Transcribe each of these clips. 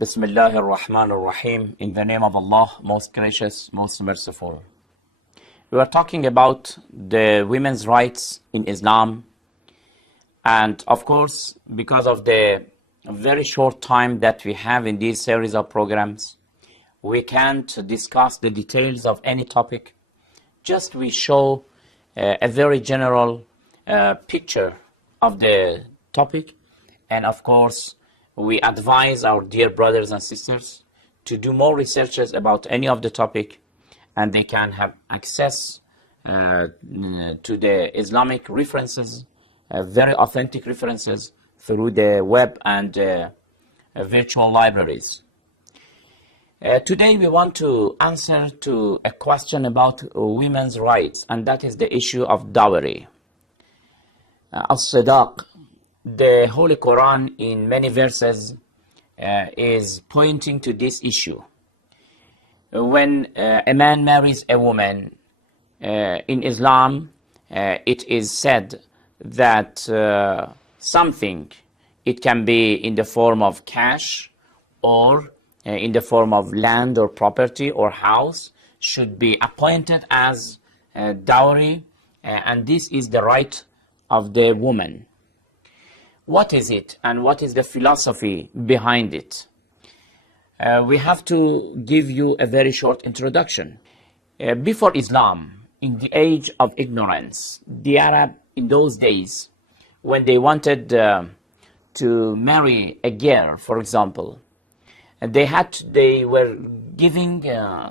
Bismillah ar-Rahman ar-Rahim. In the name of Allah, most gracious, most merciful. We are talking about the women's rights in Islam. And of course, because of the very short time that we have in this series of programs, we can't discuss the details of any topic. Just we show a very general picture of the topic. And of course, we advise our dear brothers and sisters to do more researches about any of the topic, and they can have access to the Islamic references, very authentic references through the web and virtual libraries. Today we want to answer to a question about women's rights, and that is the issue of dowry. As-Sidaq, the Holy Quran in many verses is pointing to this issue. When a man marries a woman, in Islam, it is said that something, it can be in the form of cash or in the form of land or property or house, should be appointed as dowry, and this is the right of the woman. What is it, and what is the philosophy behind it? We have to give you a very short introduction. Before Islam, in the age of ignorance, the Arab in those days, when they wanted to marry a girl, for example, they were giving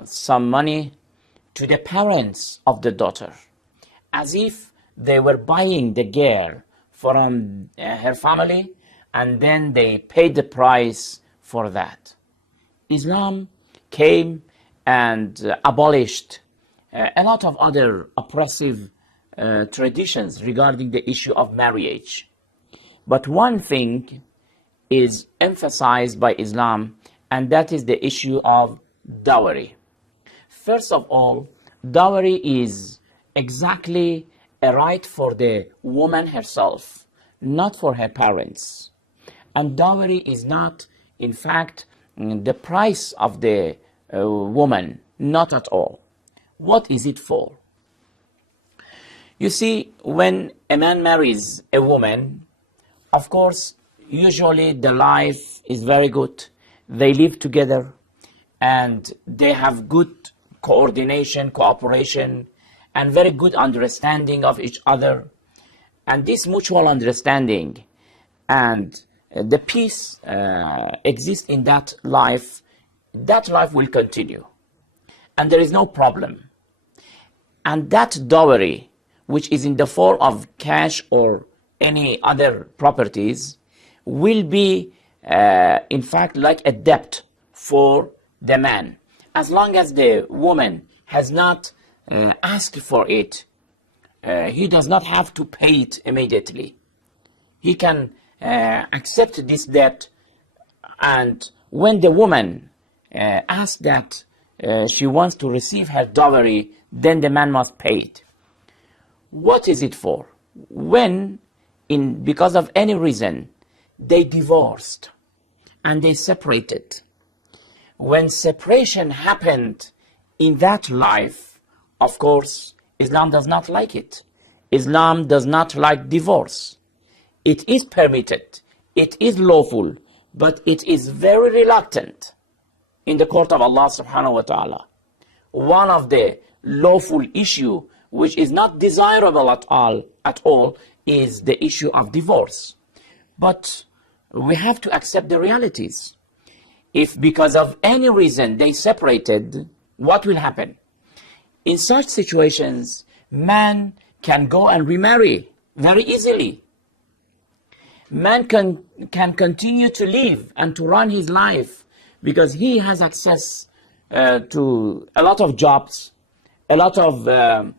some money to the parents of the daughter, as if they were buying the girl from her family, and then they paid the price for that. Islam came and abolished a lot of other oppressive traditions regarding the issue of marriage. But one thing is emphasized by Islam, and that is the issue of dowry. First of all, dowry is exactly a right for the woman herself, not for her parents. And dowry is not, in fact, the price of the woman, not at all. What is it for? You see, when a man marries a woman, of course, usually the life is very good. They live together, and they have good coordination, cooperation, and very good understanding of each other. And this mutual understanding and the peace exists in that life will continue. And there is no problem. And that dowry, which is in the form of cash or any other properties, will be, in fact, like a debt for the man. As long as the woman has not asked for it, he does not have to pay it immediately. He can accept this debt, and when the woman asks that she wants to receive her dowry, then the man must pay it. What is it for? When, because of any reason, they divorced and they separated. When separation happened in that life, of course, Islam does not like it. Islam does not like divorce. It is permitted, it is lawful, but it is very reluctant in the court of Allah subhanahu wa ta'ala. One of the lawful issue which is not desirable at all is the issue of divorce. But we have to accept the realities. If because of any reason they separated, what will happen? In such situations, man can go and remarry very easily. Man can continue to live and to run his life because he has access to a lot of jobs, a lot of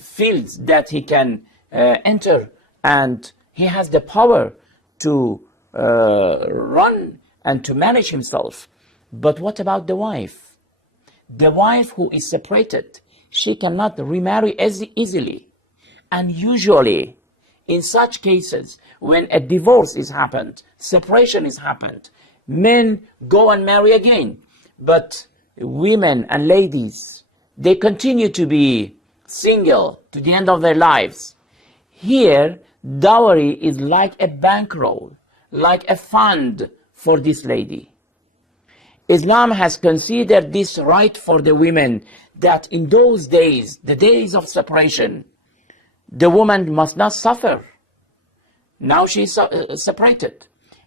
fields that he can enter, and he has the power to run and to manage himself. But what about the wife? The wife who is separated, she cannot remarry as easily. And usually, in such cases, when a divorce is happened, separation is happened, men go and marry again. But women and ladies, they continue to be single to the end of their lives. Here, dowry is like a bankroll, like a fund for this lady. Islam has considered this right for the women, that in those days, the days of separation, the woman must not suffer. Now she's separated,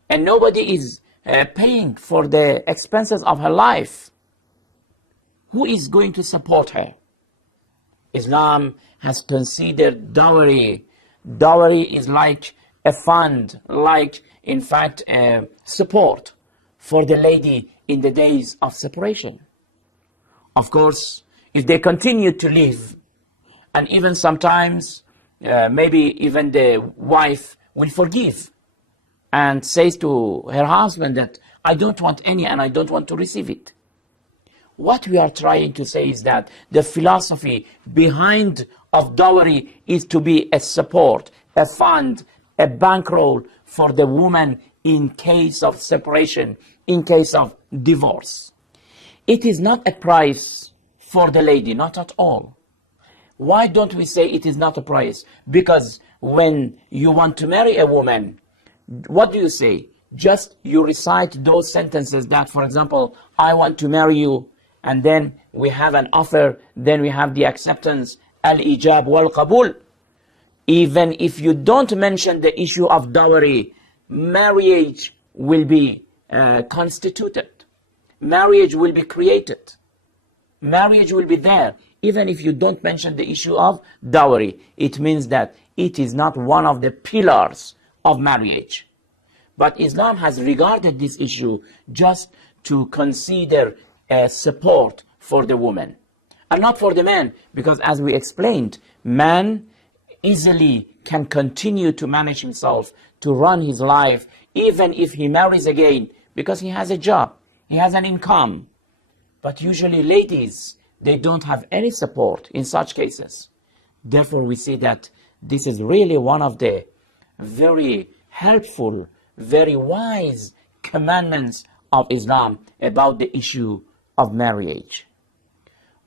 and nobody is paying for the expenses of her life. Who is going to support her? Islam has considered dowry. Dowry is like a fund, like, in fact, support for the lady in the days of separation. Of course, if they continue to live, and even sometimes, maybe even the wife will forgive and says to her husband that, I don't want any and I don't want to receive it. What we are trying to say is that the philosophy behind of dowry is to be a support, a fund, a bankroll for the woman in case of separation, in case of divorce. It is not a price for the lady, not at all. Why don't we say it is not a price? Because when you want to marry a woman, what do you say? Just you recite those sentences that, for example, I want to marry you, and then we have an offer, then we have the acceptance, al-ijab wal-qabul. Even if you don't mention the issue of dowry, marriage will be constituted. Marriage will be created. Marriage will be there. Even if you don't mention the issue of dowry, it means that it is not one of the pillars of marriage. But Islam has regarded this issue just to consider a support for the woman and not for the man, because as we explained, man easily can continue to manage himself, to run his life, even if he marries again, because he has a job, he has an income. But usually ladies, they don't have any support in such cases. Therefore, we see that this is really one of the very helpful, very wise commandments of Islam about the issue of marriage.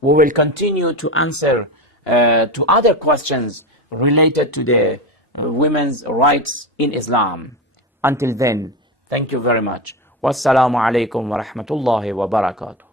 We will continue to answer to other questions related to the women's rights in Islam. Until then, thank you very much. Wassalamu alaikum wa rahmatullahi wa barakatuh.